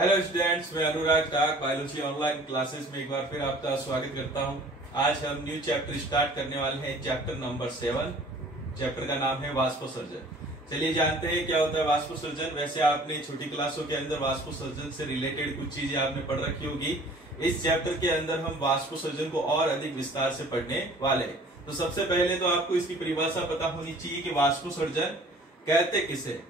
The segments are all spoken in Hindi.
हेलो स्टूडेंट्स, मैं अनुराग टाक बायोलॉजी ऑनलाइन क्लासेस में एक बार फिर आपका स्वागत करता हूं। आज हम न्यू चैप्टर स्टार्ट करने वाले हैं, चैप्टर नंबर 7। चैप्टर का नाम है वाष्पोसर्जन। चलिए जानते हैं क्या होता है वाष्पोसर्जन। वैसे आपने छोटी क्लासों के अंदर वाष्पोसर्जन से रिलेटेड कुछ चीजें आपने पढ़ रखी होगी। इस चैप्टर के अंदर हम वाष्पोसर्जन को और अधिक विस्तार से पढ़ने वाले हैं। तो सबसे पहले तो आपको इसकी परिभाषा पता होनी चाहिए कि वाष्पोसर्जन कहते किसे।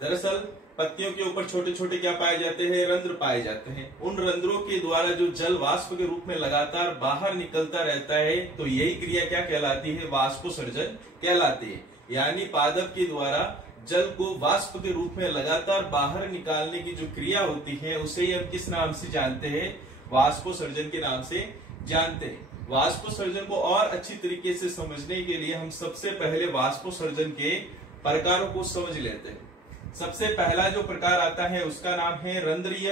दरअसल पत्तियों के ऊपर छोटे छोटे क्या पाए जाते हैं, रंध्र पाए जाते हैं। उन रंध्रों के द्वारा जो जल वाष्प के रूप में लगातार बाहर निकलता रहता है, तो यही क्रिया क्या कहलाती है, वाष्पोसर्जन कहलाती है। यानी पादप के द्वारा जल को वाष्प के रूप में लगातार बाहर निकालने की जो क्रिया होती है, उसे ही हम किस नाम से जानते हैं, वाष्पोसर्जन के नाम से जानते हैं। वाष्पोसर्जन को और अच्छी तरीके से समझने के लिए हम सबसे पहले वाष्पोसर्जन के प्रकारों को समझ लेते हैं। सबसे पहला जो प्रकार आता है उसका नाम है रंध्रीय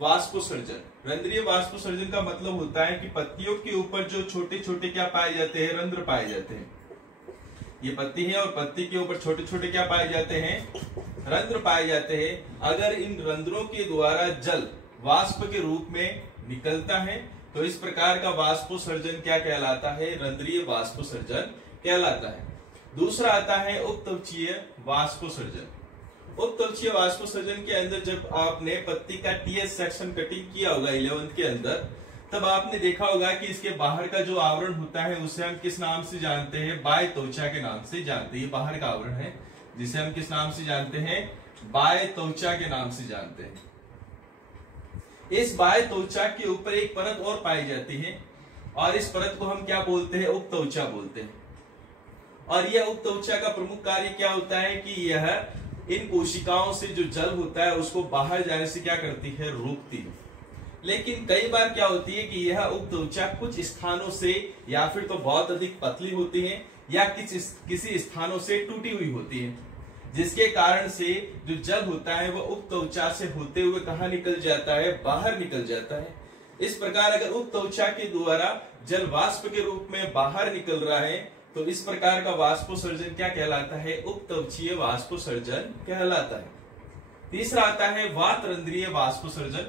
वाष्पोसर्जन। रंध्रीय वाष्पोसर्जन का मतलब होता है कि पत्तियों के ऊपर जो छोटे छोटे क्या पाए जाते हैं, रंध्र पाए जाते हैं। ये पत्ती है और पत्ती के ऊपर छोटे छोटे क्या पाए जाते हैं, रंध्र पाए जाते हैं। अगर इन रंध्रों के द्वारा जल वाष्प के रूप में निकलता है, तो इस प्रकार का वाष्पोसर्जन क्या कहलाता है, रंध्रीय वाष्पोसर्जन कहलाता है। दूसरा आता है उपत्वचीय वाष्पोसर्जन। उपत्वचीय वाष्पोसर्जन के अंदर जब आपने पत्ती का टीएस सेक्शन कटिंग किया होगा 11th के अंदर, तब आपने देखा होगा कि इसके बाहर का जो आवरण होता है उसे हम किस नाम से जानते हैं, बाह्य त्वचा के नाम से जानते हैं। ये बाहर का आवरण है जिसे हम किस नाम से जानते हैं, बाह्य त्वचा के नाम से जानते हैं। इस बाह्य त्वचा के ऊपर एक परत और पाई जाती है और इस परत को हम क्या बोलते हैं, उपत्वचा बोलते हैं। और यह उपत्वचा का प्रमुख कार्य क्या होता है कि यह इन कोशिकाओं से जो जल होता है उसको बाहर जाने से क्या करती है, रोकती है। लेकिन कई बार क्या होती है कि यह उपत्वचा कुछ स्थानों से या फिर तो बहुत अधिक पतली होती है या किसी स्थानों से टूटी हुई होती है, जिसके कारण से जो जल होता है वह उपत्वचा से होते हुए कहाँ निकल जाता है, बाहर निकल जाता है। इस प्रकार अगर उपत्वचा के द्वारा जल वाष्प के रूप में बाहर निकल रहा है, तो इस प्रकार का वाष्पोसर्जन क्या कहलाता है, उपत्वचीय वाष्पोसर्जन कहलाता है। तीसरा आता है वातरंध्रीय वाष्पोसर्जन।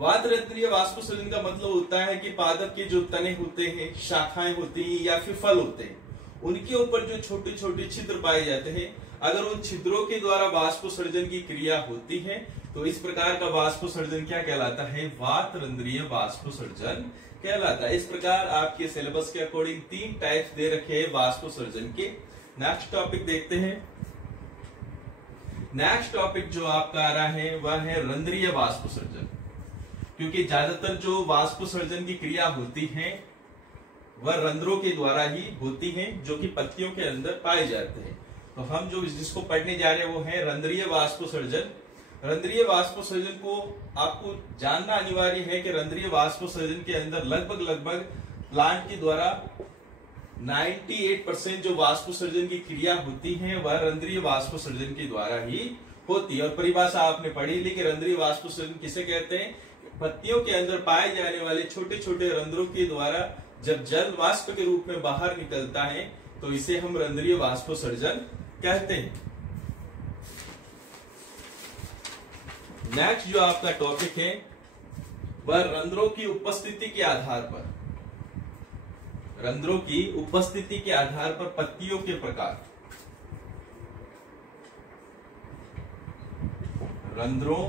वातरंध्रीय वाष्पोसर्जन का मतलब होता है कि पादप के जो तने होते हैं, शाखाएं होती हैं या फिर फल होते हैं, उनके ऊपर जो छोटे छोटे छिद्र पाए जाते हैं, अगर उन छिद्रों के द्वारा वाष्पोसर्जन की क्रिया होती है, तो इस प्रकार का वाष्पोसर्जन क्या कहलाता है, वातरंध्रीय वाष्पोसर्जन कहलाता है। इस प्रकार आपके सिलेबस के अकॉर्डिंग 3 टाइप्स दे रखे हैं वाष्पोसर्जन के। नेक्स्ट टॉपिक देखते हैं। नेक्स्ट टॉपिक जो आपका आ रहा है वह है रंध्रीय वाष्पोसर्जन। क्योंकि ज्यादातर जो वाष्पोसर्जन की क्रिया होती है वह रंध्रों के द्वारा ही होती है, जो कि पत्तियों के अंदर पाए जाते हैं। तो हम जो जिसको पढ़ने जा रहे हैं वो है रंध्रीय वाष्पोसर्जन। रंध्रीय वाष्पोसर्जन को आपको जानना अनिवार्य है कि रंध्रीय वाष्पोसर्जन के अंदर लगभग प्लांट के द्वारा 98% जो वाष्पोसर्जन की क्रिया होती है वह रंध्रीय वाष्पोसर्जन के द्वारा ही होती है। और परिभाषा आपने पढ़ी ली कि रंध्रीय वाष्पोसर्जन किसे कहते हैं, पत्तियों के अंदर पाए जाने वाले छोटे छोटे रंध्रों के द्वारा जब जल वाष्प के रूप में बाहर निकलता है, तो इसे हम रंध्रीय वाष्पोसर्जन कहते हैं। नेक्स्ट जो आपका टॉपिक है वह रंध्रों की उपस्थिति के आधार पर, रंध्रों की उपस्थिति के आधार पर पत्तियों के प्रकार। रंध्रों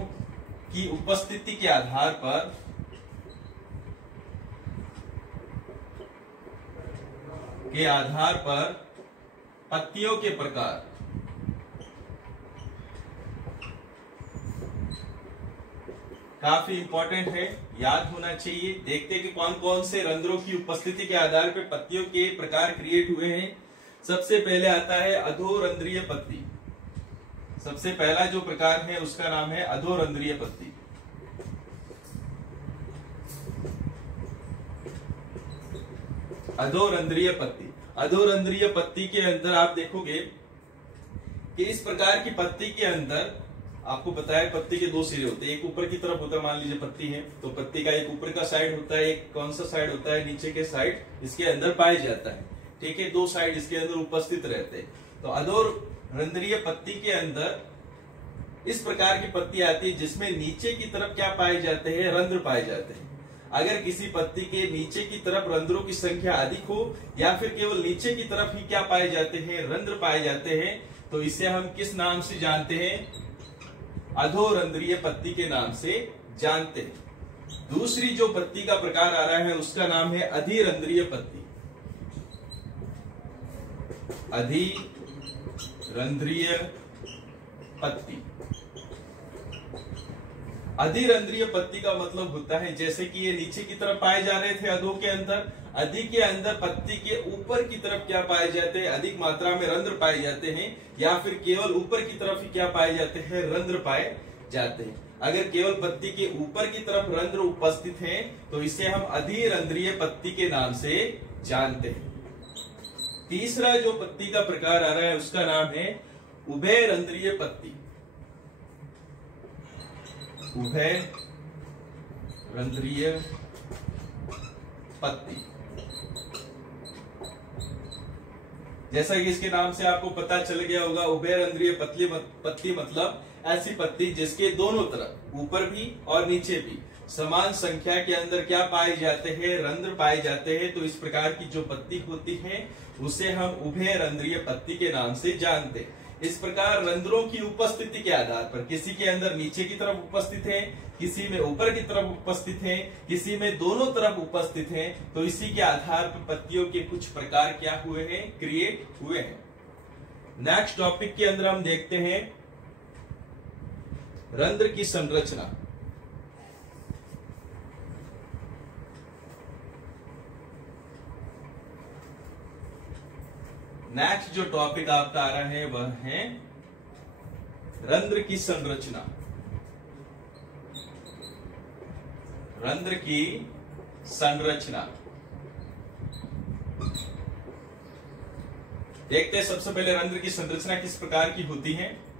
की उपस्थिति के आधार पर पत्तियों के प्रकार। काफी इंपॉर्टेंट है, याद होना चाहिए। देखते हैं कि कौन कौन से रंध्रों की उपस्थिति के आधार पर पत्तियों के प्रकार क्रिएट हुए हैं। सबसे पहले आता है अधोरंध्रीय पत्ती। सबसे पहला जो प्रकार है उसका नाम है अधोरंध्रीय पत्ती। अधोरंध्रीय पत्ती। अधोरंध्रीय पत्ती के अंदर आप देखोगे कि इस प्रकार की पत्ती के अंदर आपको पता है पत्ती के 2 सिरे होते हैं। एक ऊपर की तरफ होता है, मान लीजिए पत्ती है तो पत्ती का एक ऊपर का साइड होता है, एक कौन सा साइड होता है, नीचे के साइड इसके अंदर पाया जाता है। ठीक है, 2 साइड इसके अंदर उपस्थित रहते हैं। तो अधोरंध्रीय पत्ती के अंदर इस प्रकार की पत्ती आती है जिसमें नीचे की तरफ क्या पाए जाते हैं, रंध्र पाए जाते हैं। अगर किसी पत्ती के नीचे की तरफ रंध्रों की संख्या अधिक हो या फिर केवल नीचे की तरफ ही क्या पाए जाते हैं, रंध्र पाए जाते हैं, तो इसे हम किस नाम से जानते हैं, अधोरंध्रीय पत्ती के नाम से जानते हैं। दूसरी जो पत्ती का प्रकार आ रहा है उसका नाम है अधिरंध्रीय पत्ती। अधिरंध्रीय पत्ती। अधिरंध्रीय पत्ती का मतलब होता है जैसे कि ये नीचे की तरफ पाए जा रहे थे अधो के अंदर, अधिक के अंदर पत्ती के ऊपर की तरफ क्या पाए जाते हैं, अधिक मात्रा में रंध्र पाए जाते हैं, या फिर केवल ऊपर की तरफ ही क्या पाए जाते हैं, रंध्र पाए जाते हैं। अगर केवल पत्ती के ऊपर की तरफ रंध्र उपस्थित हैं तो इसे हम अधिरंध्रीय पत्ती के नाम से जानते हैं। तीसरा जो पत्ती का प्रकार आ रहा है उसका नाम है उभयरंध्रीय पत्ती। उभयरंध्रीय पत्ती। जैसा कि इसके नाम से आपको पता चल गया होगा, उभयरंध्रीय पत्ती मतलब ऐसी पत्ती जिसके दोनों तरफ ऊपर भी और नीचे भी समान संख्या के अंदर क्या पाए जाते हैं, रंध्र पाए जाते हैं। तो इस प्रकार की जो पत्ती होती है उसे हम उभयरंध्रीय पत्ती के नाम से जानते हैं। इस प्रकार रंध्रों की उपस्थिति के आधार पर किसी के अंदर नीचे की तरफ उपस्थित है, किसी में ऊपर की तरफ उपस्थित है, किसी में दोनों तरफ उपस्थित है, तो इसी के आधार पर पत्तियों के कुछ प्रकार क्या हुए हैं, क्रिएट हुए हैं। नेक्स्ट टॉपिक के अंदर हम देखते हैं रंध्र की संरचना। नेक्स्ट जो टॉपिक आपका आ रहा है वह है रंध्र की संरचना। रंध्र की संरचना देखते हैं। सबसे पहले रंध्र की संरचना किस प्रकार की होती है।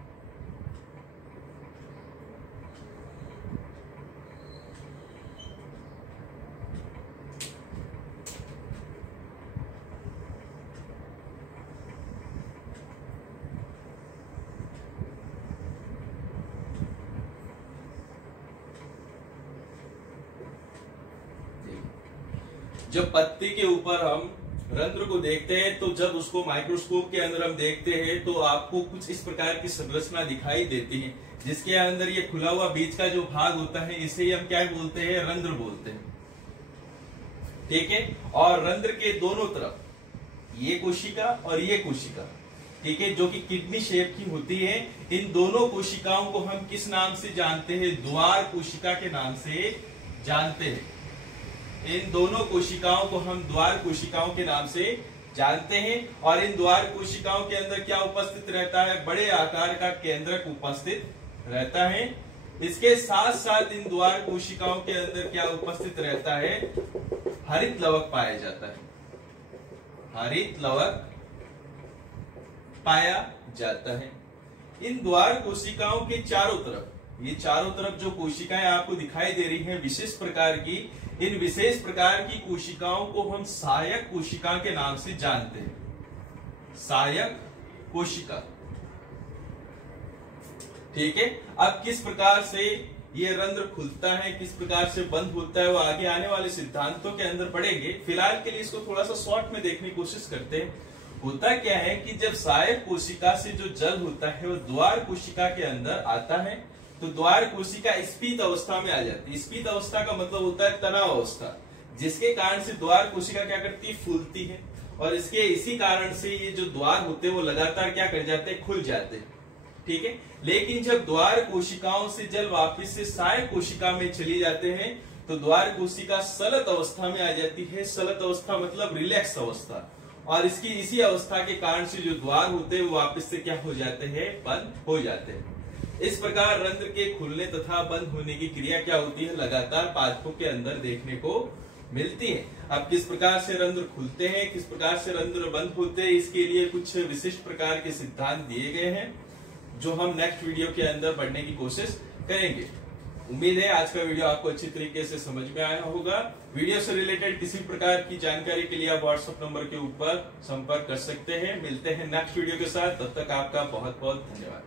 जब पत्ती के ऊपर हम रंध्र को देखते हैं तो जब उसको माइक्रोस्कोप के अंदर हम देखते हैं तो आपको कुछ इस प्रकार की संरचना दिखाई देती है, जिसके अंदर ये खुला हुआ बीच का जो भाग होता है इसे हम क्या बोलते हैं, रंध्र बोलते हैं। ठीक है। और रंध्र के दोनों तरफ ये कोशिका और ये कोशिका, ठीक है, जो कि किडनी शेप की होती है, इन दोनों कोशिकाओं को हम किस नाम से जानते हैं, द्वार कोशिका के नाम से जानते हैं। इन दोनों कोशिकाओं को हम द्वार कोशिकाओं के नाम से जानते हैं। और इन द्वार कोशिकाओं के अंदर क्या उपस्थित रहता है, बड़े आकार का केंद्रक उपस्थित रहता है। इसके साथ साथ इन द्वार कोशिकाओं के अंदर क्या उपस्थित रहता है, हरित लवक पाया जाता है। हरित लवक पाया जाता है। इन द्वार कोशिकाओं के चारों तरफ, ये चारों तरफ जो कोशिकाएं आपको दिखाई दे रही हैं विशेष प्रकार की, इन विशेष प्रकार की कोशिकाओं को हम सहायक कोशिका के नाम से जानते हैं। सहायक कोशिका। ठीक है। अब किस प्रकार से ये रंध्र खुलता है, किस प्रकार से बंद होता है, वो आगे आने वाले सिद्धांतों के अंदर पढ़ेंगे। फिलहाल के लिए इसको थोड़ा सा शॉर्ट में देखने की कोशिश करते हैं। होता क्या है कि जब सहायक कोशिका से जो जल होता है वो द्वार कोशिका के अंदर आता है तो द्वार कोशिका स्फीत अवस्था में आ जाती है। स्फीत अवस्था का मतलब होता है तनाव अवस्था, जिसके कारण से द्वार कोशिका क्या करती है, फूलती है। और इसके इसी कारण से ये जो द्वार होते हैं वो लगातार क्या कर जाते हैं, खुल जाते हैं। ठीक है। लेकिन जब द्वार कोशिकाओं से जल वापिस से सहायक कोशिका में चली जाते हैं तो द्वार कोशिका सलत अवस्था में आ जाती है। सलत अवस्था मतलब रिलैक्स अवस्था। और इसकी इसी अवस्था के कारण से जो द्वार होते हैं वो वापस से क्या हो जाते हैं, बंद हो जाते हैं। इस प्रकार रंध्र के खुलने तथा बंद होने की क्रिया क्या होती है, लगातार पादपों के अंदर देखने को मिलती है। अब किस प्रकार से रंध्र खुलते हैं, किस प्रकार से रंध्र बंद होते हैं, इसके लिए कुछ विशिष्ट प्रकार के सिद्धांत दिए गए हैं जो हम नेक्स्ट वीडियो के अंदर पढ़ने की कोशिश करेंगे। उम्मीद है आज का वीडियो आपको अच्छी तरीके से समझ में आया होगा। वीडियो से रिलेटेड किसी प्रकार की जानकारी के लिए आप व्हाट्सएप नंबर के ऊपर संपर्क कर सकते हैं। मिलते हैं नेक्स्ट वीडियो के साथ, तब तक आपका बहुत बहुत धन्यवाद।